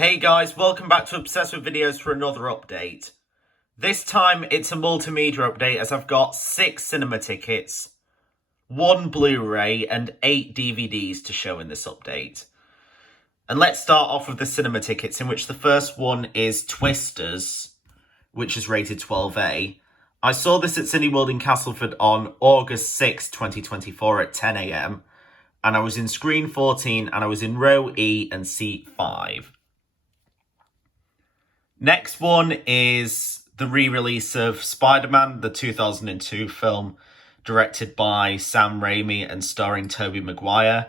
Hey guys, welcome back to Obsessed with Videos for another update. This time it's a multimedia update as I've got 6 cinema tickets, 1 Blu-ray and 8 DVDs to show in this update. And let's start off with the cinema tickets, in which the first one is Twisters, which is rated 12A. I saw this at Cineworld in Castleford on August 6, 2024 at 10 AM. And I was in screen 14 and I was in row E and seat 5. Next one is the re-release of Spider-Man, the 2002 film, directed by Sam Raimi and starring Tobey Maguire,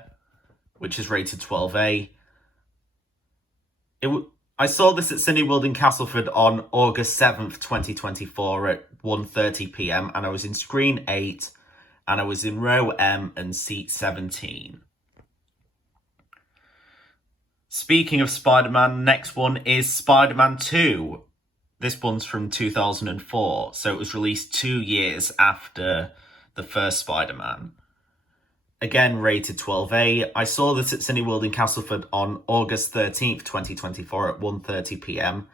which is rated 12A. I saw this at Cineworld in Castleford on August 7th, 2024 at 1:30 PM, and I was in screen 8, and I was in row M and seat 17. Speaking of Spider-Man, next one is Spider-Man 2. This one's from 2004, so it was released 2 years after the first Spider-Man. Again, rated 12A. I saw this at Cineworld in Castleford on August 13th, 2024 at 1:30 PM.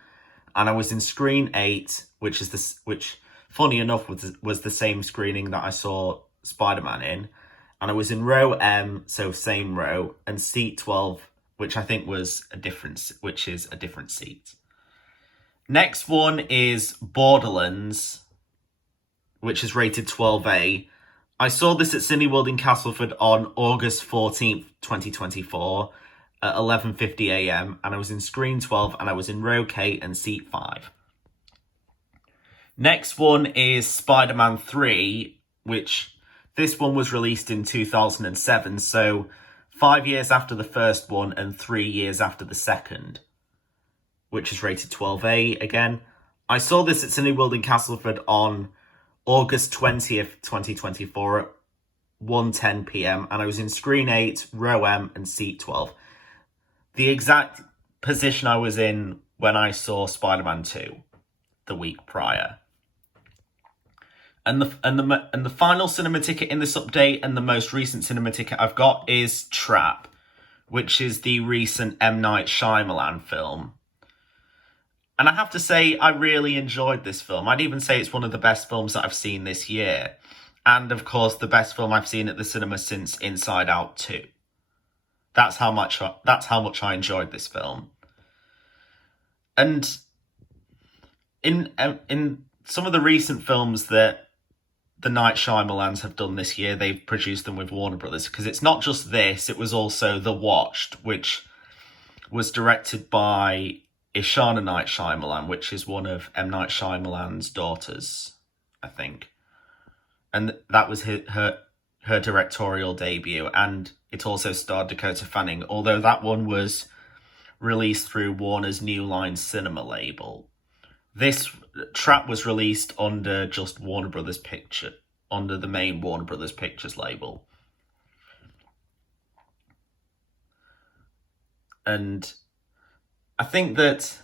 And I was in screen 8, which, funny enough, was the same screening that I saw Spider-Man in. And I was in row M, so same row, and seat 12, which I think is a different seat. Next one is Borderlands, which is rated 12A. I saw this at Cineworld in Castleford on August 14th, 2024 at 11:50 AM, and I was in screen 12 and I was in row K and seat 5. Next one is Spider-Man 3, which this one was released in 2007, so 5 years after the first one and 3 years after the second, which is rated 12A again. I saw this at Cineworld in Castleford on August 20th, 2024 at 1:10 PM, and I was in screen 8, row M and seat 12. The exact position I was in when I saw Spider-Man 2 the week prior. And the final cinema ticket in this update, and the most recent cinema ticket I've got, is Trap, which is the recent M. Night Shyamalan film. And I have to say, I really enjoyed this film. I'd even say it's one of the best films that I've seen this year. And of course, the best film I've seen at the cinema since Inside Out 2. That's how much I enjoyed this film. And in some of the recent films that the Night Shyamalans have done this year, they've produced them with Warner Brothers, because it's not just this, it was also The Watched, which was directed by Ishana Night Shyamalan, which is one of M. Night Shyamalan's daughters, I think. And that was her directorial debut, and it also starred Dakota Fanning, although that one was released through Warner's New Line Cinema label. This Trap was released under just Warner Brothers under the main Warner Brothers Pictures label. And I think that,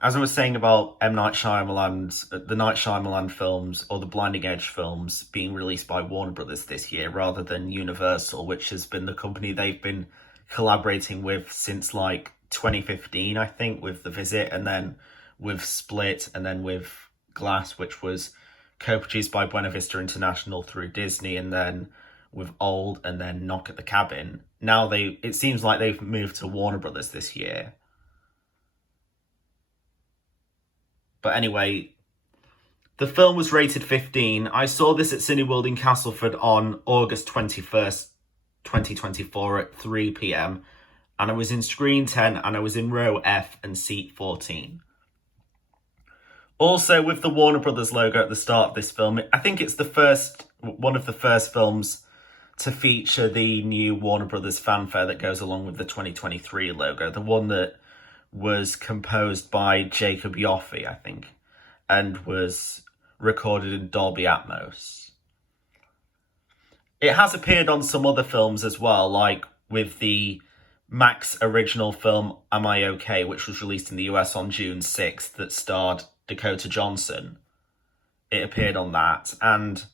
as I was saying about the Night Shyamalan films, or the Blinding Edge films, being released by Warner Brothers this year rather than Universal, which has been the company they've been collaborating with since 2015, I think, with The Visit, and then with Split, and then with Glass, which was co-produced by Buena Vista International through Disney, and then with Old, and then Knock at the Cabin. Now it seems like they've moved to Warner Brothers this year. But anyway, the film was rated 15. I saw this at Cineworld in Castleford on August 21st, 2024 at 3 PM. And I was in screen 10 and I was in row F and seat 14. Also, with the Warner Brothers logo at the start of this film, I think it's one of the first films to feature the new Warner Brothers fanfare that goes along with the 2023 logo. The one that was composed by Jacob Yoffe, I think, and was recorded in Dolby Atmos. It has appeared on some other films as well, like with the Max original film Am I OK, which was released in the US on June 6th, that starred Dakota Johnson. It appeared on that, and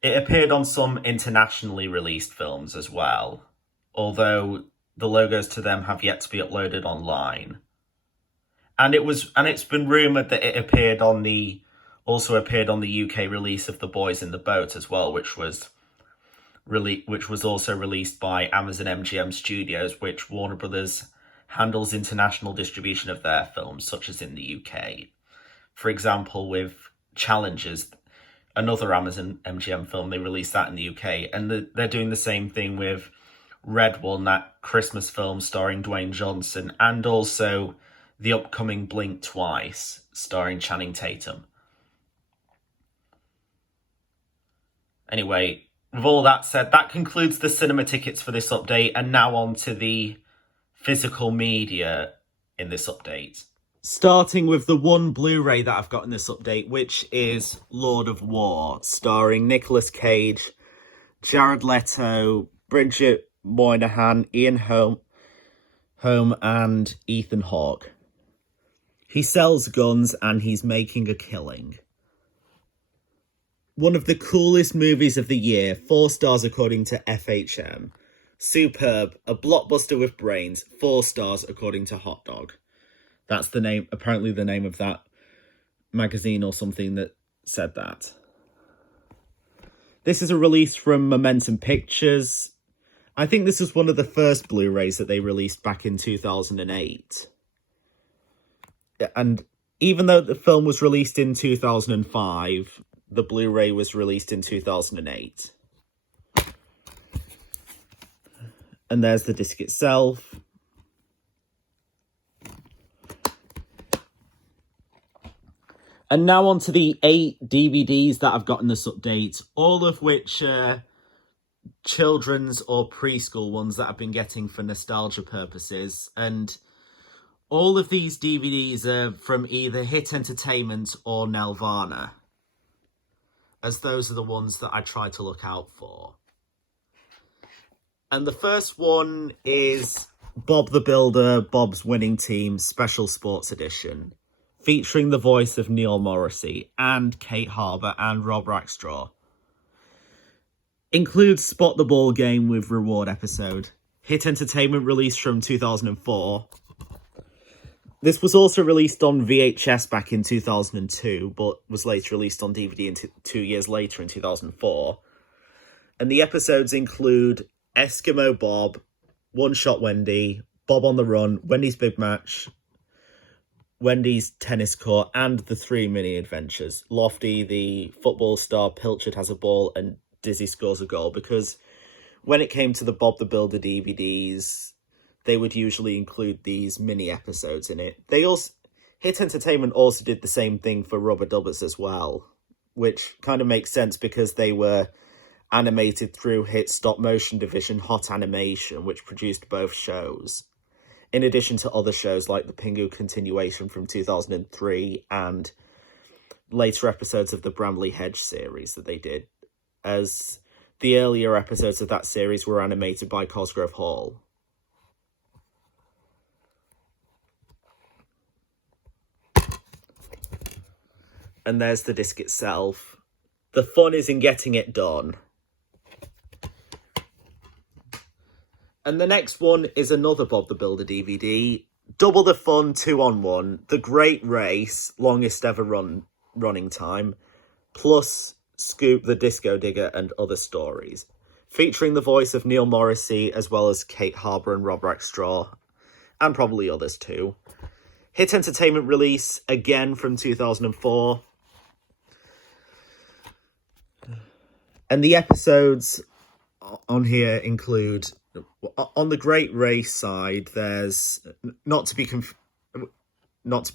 it appeared on some internationally released films as well, although the logos to them have yet to be uploaded online. And it's been rumoured that it also appeared on the UK release of The Boys in the Boat as well, which was also released by Amazon MGM Studios, which Warner Brothers handles international distribution of their films, such as in the UK. For example, with Challengers, another Amazon MGM film, they released that in the UK, and they're doing the same thing with Red One, that Christmas film starring Dwayne Johnson, and also the upcoming Blink Twice, starring Channing Tatum. Anyway, with all that said, that concludes the cinema tickets for this update, and now on to the physical media in this update. Starting with the one Blu-ray that I've got in this update, which is Lord of War, starring Nicolas Cage, Jared Leto, Bridget Moynahan, Ian Holm, and Ethan Hawke. He sells guns and he's making a killing. One of the coolest movies of the year, 4 stars according to FHM. Superb, a blockbuster with brains, 4 stars according to Hot Dog. That's the name, apparently the name of that magazine or something that said that. This is a release from Momentum Pictures. I think this was one of the first Blu-rays that they released back in 2008. And even though the film was released in 2005, the Blu-ray was released in 2008. And there's the disc itself. And now on to the 8 DVDs that I've got in this update, all of which are children's or preschool ones that I've been getting for nostalgia purposes. And all of these DVDs are from either Hit Entertainment or Nelvana, as those are the ones that I try to look out for. And the first one is Bob the Builder, Bob's Winning Team Special Sports Edition, featuring the voice of Neil Morrissey and Kate Harbour and Rob Rackstraw. Includes Spot the Ball Game with Reward episode. Hit Entertainment released from 2004. This was also released on VHS back in 2002, but was later released on DVD 2 years later in 2004. And the episodes include Eskimo Bob, One Shot Wendy, Bob on the Run, Wendy's Big Match, Wendy's Tennis Court, and the 3 mini adventures. Lofty, the football star, Pilchard has a ball, and Dizzy scores a goal, because when it came to the Bob the Builder DVDs, they would usually include these mini episodes in it. Hit Entertainment also did the same thing for Rubber Dubbers as well, which kind of makes sense because they were animated through Hit's stop-motion division, Hot Animation, which produced both shows, in addition to other shows like the Pingu continuation from 2003 and later episodes of the Bramley Hedge series that they did, as the earlier episodes of that series were animated by Cosgrove Hall. And there's the disc itself. The fun is in getting it done. And the next one is another Bob the Builder DVD. Double the fun, 2-on-1. The Great Race, longest ever running time. Plus Scoop the Disco Digger and other stories. Featuring the voice of Neil Morrissey, as well as Kate Harbour and Rob Rackstraw. And probably others too. Hit Entertainment release, again from 2004. And the episodes on here include, on the Great Race side, there's not to be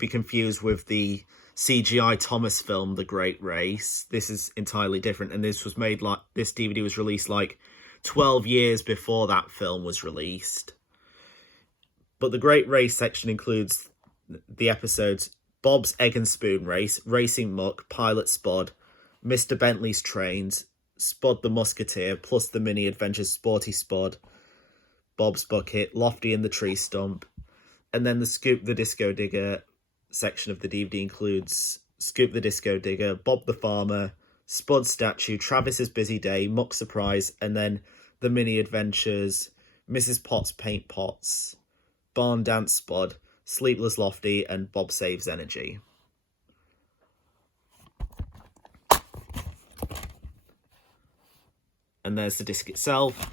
confused with the CGI Thomas film, The Great Race. This is entirely different, and this DVD was released like 12 years before that film was released. But the Great Race section includes the episodes Bob's Egg and Spoon Race, Racing Muck, Pilot Spud, Mr. Bentley's Trains, Spud the Musketeer, plus the mini adventures Sporty Spud, Bob's Bucket, Lofty and the Tree Stump. And then the Scoop the Disco Digger section of the DVD includes Scoop the Disco Digger, Bob the Farmer, Spud Statue, Travis's Busy Day, Muck Surprise, and then the mini adventures Mrs. Potts Paint Pots, Barn Dance Spud, Sleepless Lofty, and Bob Saves Energy. And there's the disc itself.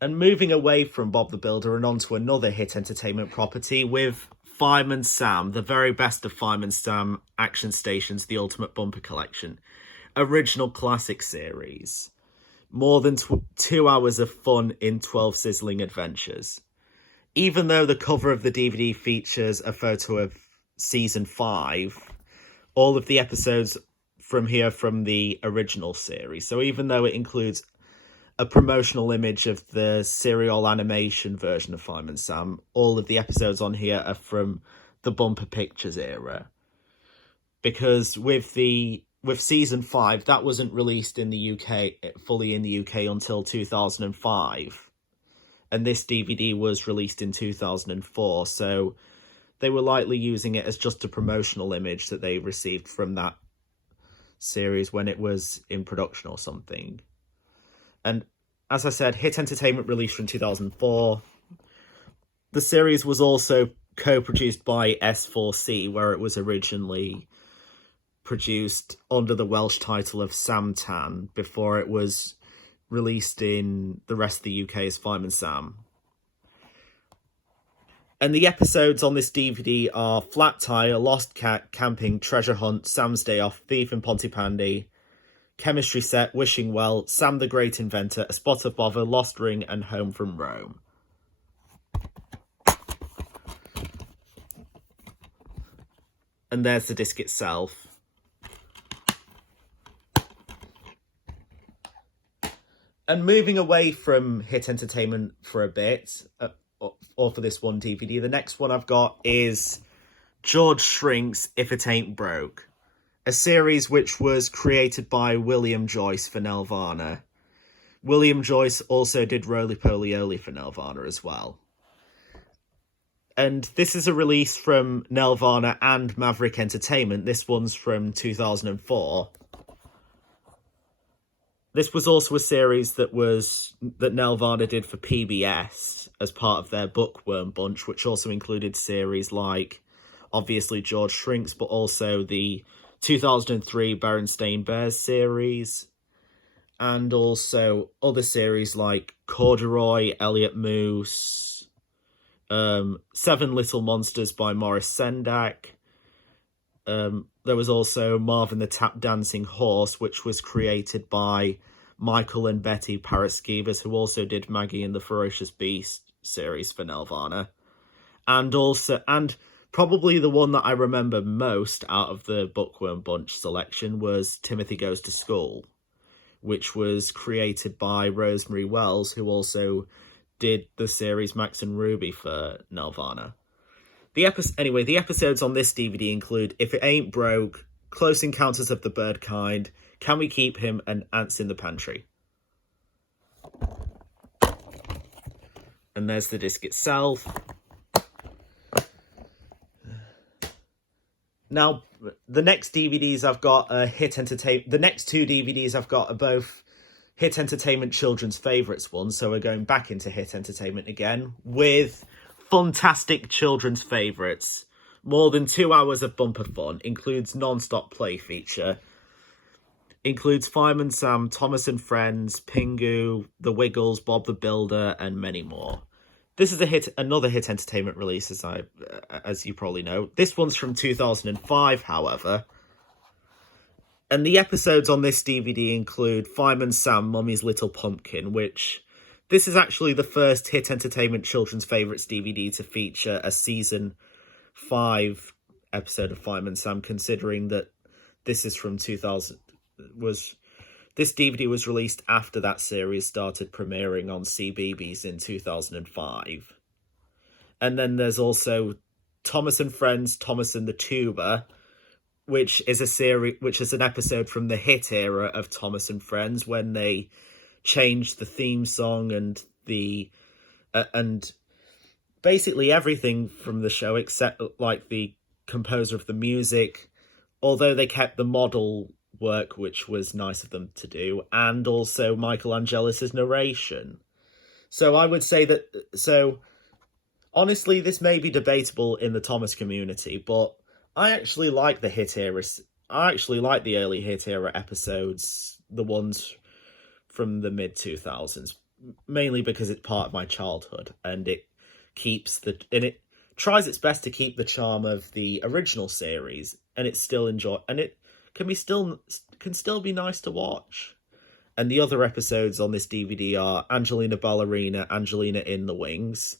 And moving away from Bob the Builder and onto another hit entertainment property with Fireman Sam, the very best of Fireman Sam Action Stations, The Ultimate Bumper Collection. Original classic series. More than 2 hours of fun in 12 sizzling adventures. Even though the cover of the DVD features a photo of Season 5, all of the episodes from here from the original series. So even though it includes a promotional image of the serial animation version of Fireman Sam, all of the episodes on here are from the Bumper Pictures era. Because with Season 5, that wasn't released in the UK, fully in the UK until 2005. And this DVD was released in 2004, so they were likely using it as just a promotional image that they received from that series when it was in production or something. And as I said, Hit Entertainment released from 2004. The series was also co-produced by S4C, where it was originally produced under the Welsh title of Sam Tan before it was released in the rest of the UK as Fireman Sam. And the episodes on this DVD are Flat Tire, Lost Cat, Camping, Treasure Hunt, Sam's Day Off, Thief and Pontypandy, Chemistry Set, Wishing Well, Sam the Great Inventor, A Spot of Bother, Lost Ring, and Home from Rome. And there's the disc itself. And moving away from Hit Entertainment for a bit, or for this one DVD, the next one I've got is George Shrinks If It Ain't Broke, a series which was created by William Joyce for Nelvana. William Joyce also did Roly Poly Oly for Nelvana as well. And this is a release from Nelvana and Maverick Entertainment. This one's from 2004. This was also a series that Nelvana did for PBS as part of their Bookworm bunch, which also included series like, obviously, George Shrinks, but also the 2003 Berenstain Bears series, and also other series like Corduroy, Elliot Moose, Seven Little Monsters by Morris Sendak. There was also Marvin the Tap Dancing Horse, which was created by Michael and Betty Paraskevas, who also did Maggie and the Ferocious Beast series for Nelvana. And probably the one that I remember most out of the Bookworm Bunch selection was Timothy Goes to School, which was created by Rosemary Wells, who also did the series Max and Ruby for Nelvana. The episodes on this DVD include If It Ain't Broke, Close Encounters of the Bird Kind, Can We Keep Him, and Ants in the Pantry. And there's the disc itself. Now, the next DVDs I've got are the next two DVDs I've got are both Hit Entertainment Children's Favourites ones, so we're going back into Hit Entertainment again with fantastic children's favourites. More than 2 hours of bumper fun. Includes non-stop play feature. Includes Fireman Sam, Thomas and Friends, Pingu, The Wiggles, Bob the Builder, and many more. This is another Hit Entertainment release, as you probably know. This one's from 2005, however. And the episodes on this DVD include Fireman Sam, Mummy's Little Pumpkin, which... This is actually the first Hit Entertainment Children's Favourites DVD to feature a Season 5 episode of Fireman Sam, considering that this is from 2000... This DVD was released after that series started premiering on CBeebies in 2005. And then there's also Thomas and Friends, Thomas and the Tuba, which is an episode from the hit era of Thomas and Friends when they changed the theme song and and basically everything from the show except like the composer of the music, although they kept the model work, which was nice of them to do, and also Michael Angelis's narration. So I would say that, honestly, this may be debatable in the Thomas community, but I actually like the hit era. I actually like the early hit era episodes, the ones from the mid 2000s, mainly because it's part of my childhood, and it tries its best to keep the charm of the original series, and it can still be nice to watch. And the other episodes on this DVD are Angelina Ballerina, Angelina in the Wings,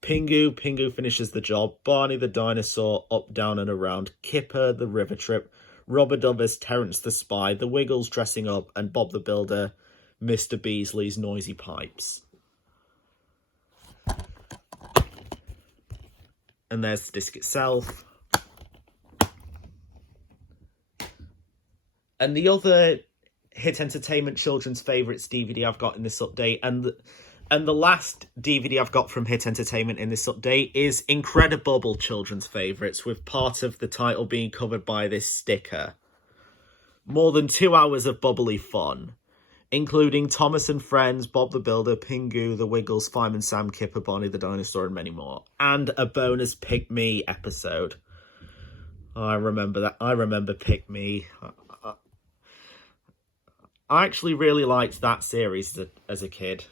Pingu finishes the job, Barney the Dinosaur, Up, Down and Around, Kipper the River Trip, Rubber Dubbers, Terence the Spy, The Wiggles Dressing Up, and Bob the Builder, Mr. Beasley's Noisy Pipes. And there's the disc itself. And the other Hit Entertainment Children's Favourites DVD I've got in this update, and the last DVD I've got from Hit Entertainment in this update, is Incredible Children's Favourites, with part of the title being covered by this sticker. More than 2 hours of bubbly fun, including Thomas and Friends, Bob the Builder, Pingu, The Wiggles, Fireman Sam, Kipper, Barney the Dinosaur, and many more. And a bonus Pick Me episode. I remember that. I remember Pick Me. I actually really liked that series as a kid.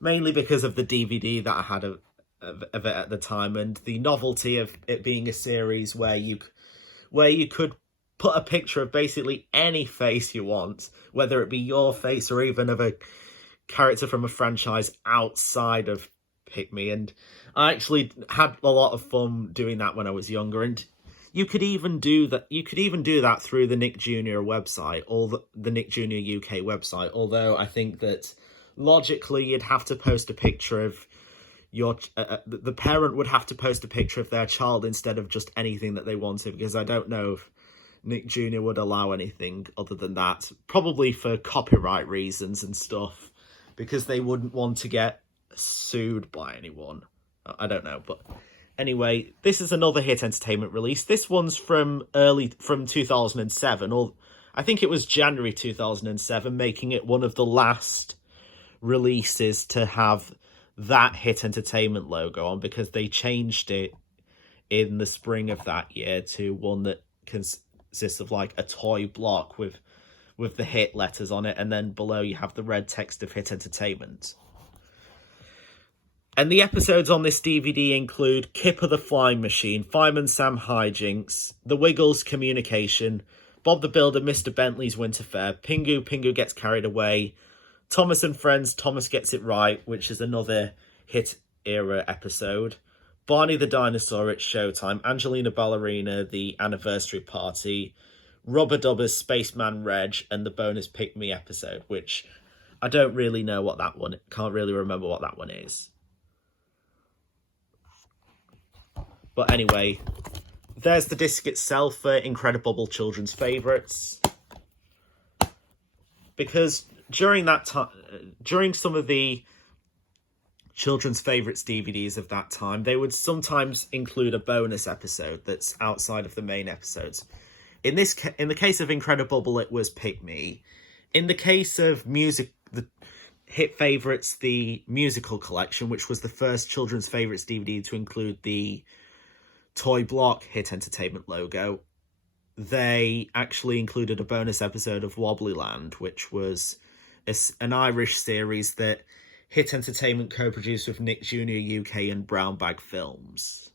Mainly because of the DVD that I had of it at the time, and the novelty of it being a series where you could put a picture of basically any face you want, whether it be your face or even of a character from a franchise outside of Pick Me. And I actually had a lot of fun doing that when I was younger, and you could even do that. You could even do that through the Nick Jr. website or the Nick Jr. UK website. Although I think that logically you'd have to post a picture of the parent would have to post a picture of their child instead of just anything that they wanted, because I don't know if Nick Jr. would allow anything other than that, probably for copyright reasons and stuff, because they wouldn't want to get sued by anyone. I don't know, but anyway, this is another Hit Entertainment release. This one's from 2007, or I think it was January 2007, making it one of the last releases to have that Hit Entertainment logo on, because they changed it in the spring of that year to one that consists of like a toy block with the Hit letters on it, and then below you have the red text of Hit Entertainment. And the episodes on this DVD include Kipper the Flying Machine, Fireman Sam Hijinks, The Wiggles Communication, Bob the Builder, Mr. Bentley's Winter Fair, Pingu Gets Carried Away, Thomas and Friends, Thomas Gets It Right, which is another Hit era episode, Barney the Dinosaur, It's Showtime, Angelina Ballerina, The Anniversary Party, Rubber Dubbers, Spaceman Reg, and the bonus Pick Me episode, which I don't really know what that one, can't really remember what that one is. But anyway, there's the disc itself for Incredible Children's Favourites. Because during that time, during some of the Children's Favourites DVDs of that time, they would sometimes include a bonus episode that's outside of the main episodes. In the case of Incredible, it was Pick Me. In the case of the Hit Favourites, the musical collection, which was the first Children's Favourites DVD to include the toy block Hit Entertainment logo, they actually included a bonus episode of Wobbly Land, which was an Irish series that Hit Entertainment co-produced with Nick Jr. UK and Brown Bag Films.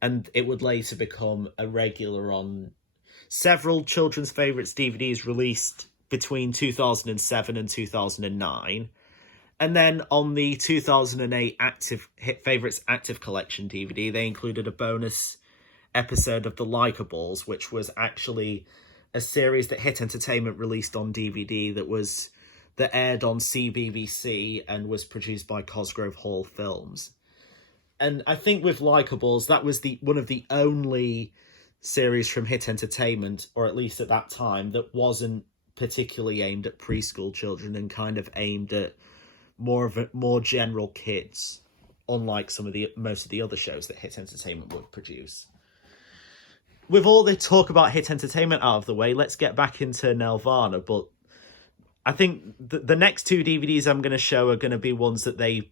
And it would later become a regular on several Children's Favourites DVDs released between 2007 and 2009. And then on the 2008 Hit Favourites Active Collection DVD, they included a bonus episode of The Likeables, which was actually a series that Hit Entertainment released on DVD that aired on CBBC and was produced by Cosgrove Hall Films. And I think with Likeables, that was one of the only series from Hit Entertainment, or at least at that time, that wasn't particularly aimed at preschool children and kind of aimed at more general kids, unlike most of the other shows that Hit Entertainment would produce. with all the talk about hit entertainment out of the way, let's get back into Nelvana. But I think the next two DVDs I'm going to show are going to be ones that they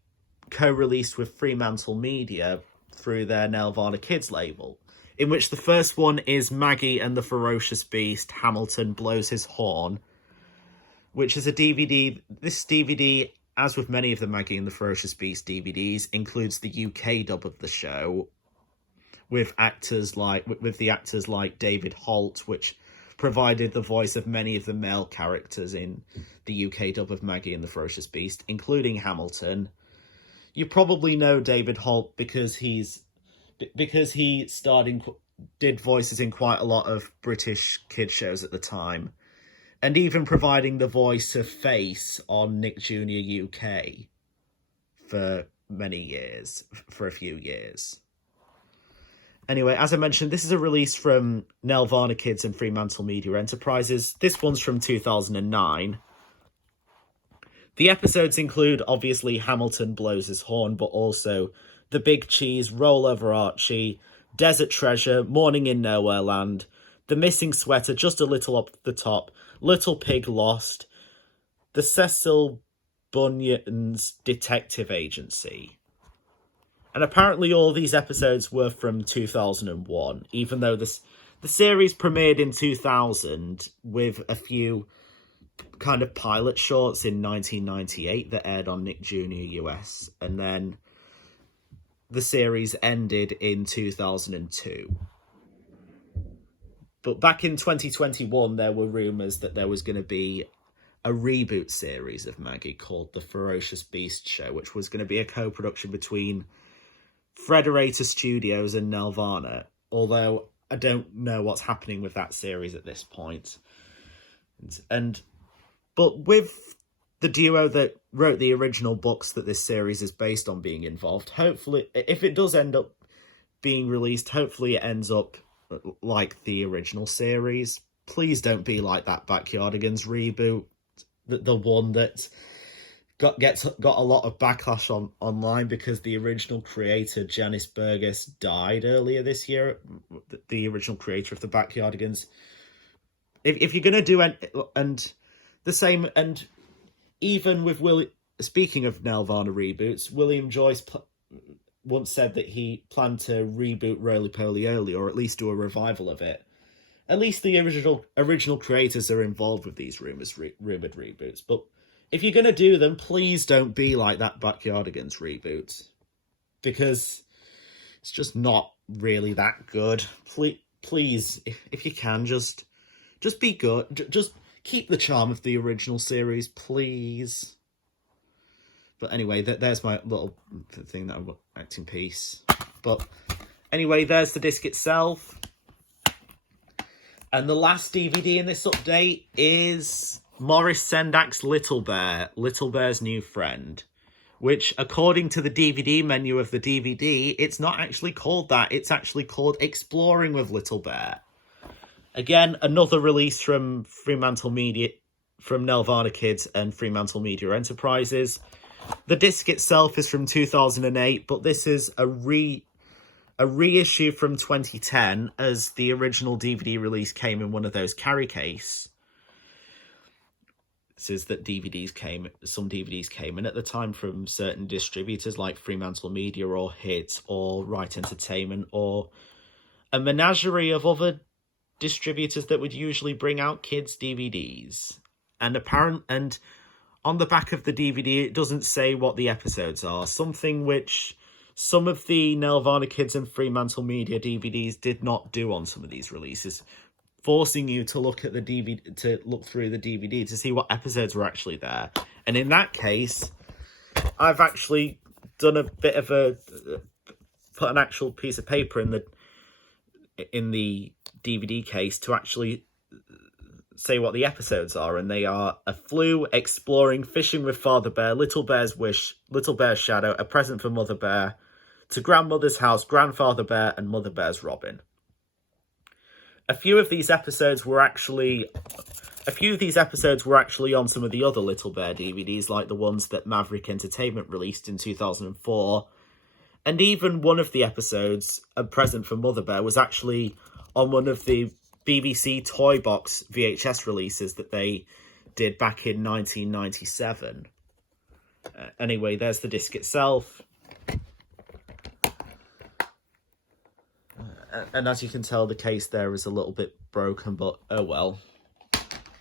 co-released with Fremantle Media through their Nelvana Kids label, in which the first one is Maggie and the Ferocious Beast, Hamilton Blows His Horn, which is a DVD. This DVD, as with many of the Maggie and the Ferocious Beast DVDs, includes the UK dub of the show, with the actors like David Holt, which provided the voice of many of the male characters in the UK dub of Maggie and the Ferocious Beast, including Hamilton. You probably know David Holt because he did voices in quite a lot of British kid shows at the time, and even providing the voice of Face on Nick Jr. UK for a few years. Anyway, as I mentioned, this is a release from Nelvana Kids and Fremantle Media Enterprises. This one's from 2009. The episodes include, obviously, Hamilton Blows His Horn, but also The Big Cheese, Roll Over Archie, Desert Treasure, Morning in Nowhere Land, The Missing Sweater, Just a Little Up the Top, Little Pig Lost, The Cecil Bunyan's Detective Agency. And apparently all these episodes were from 2001, even though the series premiered in 2000 with a few kind of pilot shorts in 1998 that aired on Nick Jr. US, and then the series ended in 2002. But back in 2021, there were rumours that there was going to be a reboot series of Maggie called The Ferocious Beast Show, which was going to be a co-production between Frederator Studios and Nelvana, although I don't know what's happening with that series at this point. But with the duo that wrote the original books that this series is based on being involved, hopefully, if it does end up being released, hopefully it ends up like the original series. Please don't be like that Backyardigans reboot, the one that got a lot of backlash online because the original creator, Janice Burgess, died earlier this year, the original creator of the Backyardigans. If you're going to do and the same, and even with speaking of Nelvana reboots, William Joyce once said that he planned to reboot Roly Poly Oly, or at least do a revival of it. At least the original creators are involved with these rumored reboots. But if you're going to do them, please don't be like that Backyardigans reboot, because it's just not really that good. Please, if you can, just be good. Just keep the charm of the original series, please. But anyway, there's my little thing that I'm acting piece. But anyway, there's the disc itself. And the last DVD in this update is Maurice Sendak's Little Bear, Little Bear's New Friend, which, according to the DVD menu of the DVD, it's not actually called that. It's actually called Exploring with Little Bear. Again, another release from Fremantle Media, from Nelvana Kids and Fremantle Media Enterprises. The disc itself is from 2008, but this is a reissue from 2010, as the original DVD release came in one of those carry case. This is that some DVDs came in at the time from certain distributors like Fremantle Media or Hit or Right Entertainment, or a menagerie of other distributors that would usually bring out kids' DVDs. And on the back of the DVD, it doesn't say what the episodes are, something which some of the Nelvana Kids and Fremantle Media DVDs did not do on some of these releases, forcing you to look at the DVD, to look through the DVD to see what episodes were actually there. And in that case, I've actually done a bit of put an actual piece of paper in the DVD case to actually say what the episodes are, and they are A Flu, Exploring, Fishing with Father Bear, Little Bear's Wish, Little Bear's Shadow, A Present for Mother Bear, To Grandmother's House, Grandfather Bear, and Mother Bear's Robin. A few of these episodes were actually on some of the other Little Bear DVDs, like the ones that Maverick Entertainment released in 2004. And even one of the episodes, A Present for Mother Bear, was actually on one of the BBC Toy Box VHS releases that they did back in 1997. Anyway, there's the disc itself. And as you can tell, the case there is a little bit broken, but oh well.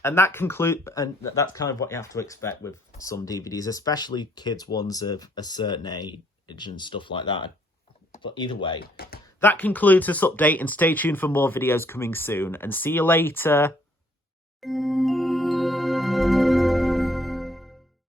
And that's kind of what you have to expect with some DVDs, especially kids ones of a certain age and stuff like that. But either way, that concludes this update, and stay tuned for more videos coming soon, and see you later.